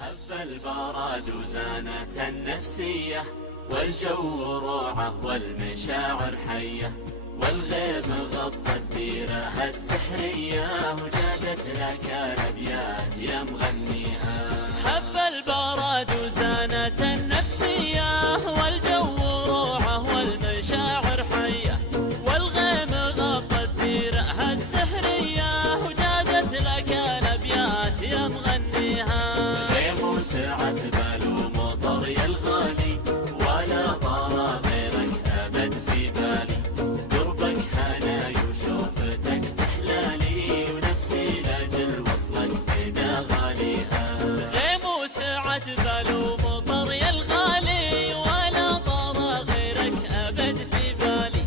هب البراد وزانت النفسية، والجو روعة والمشاعر حية، والغيم غطى الديرة السحرية، وجادت لك الأبيات يا مغنيها. هب البراد وزانت النفسية، والجو روعة والمشاعر حية، والغيم غطى الديرة السحرية، وجادت لك الأبيات يا مغنيها. سعت بال ومطر يا الغالي، ولا طار غيرك أبد في بالي، قربك هناي وشوفتك تحلالي، ونفسي لأجل وصلك فدا غاليها. غيم وسعت بال ومطر يا الغالي، ولا طار غيرك أبد في بالي،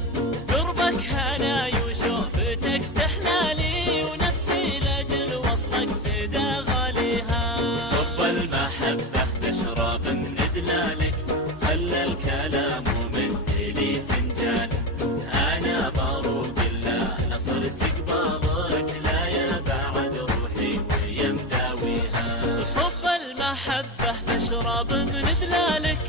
قربك هناي وشوفتك تحلالي، ونفسي لأجل وصلك فدا غاليها. صب المحبة تشرب من دلالك، خلى الكلام ومثلي فنجان، أنا مروق لا صرت قبالك، لا يا بعد روحي ويا مداويها. صب المحبة تشرب من دلالك،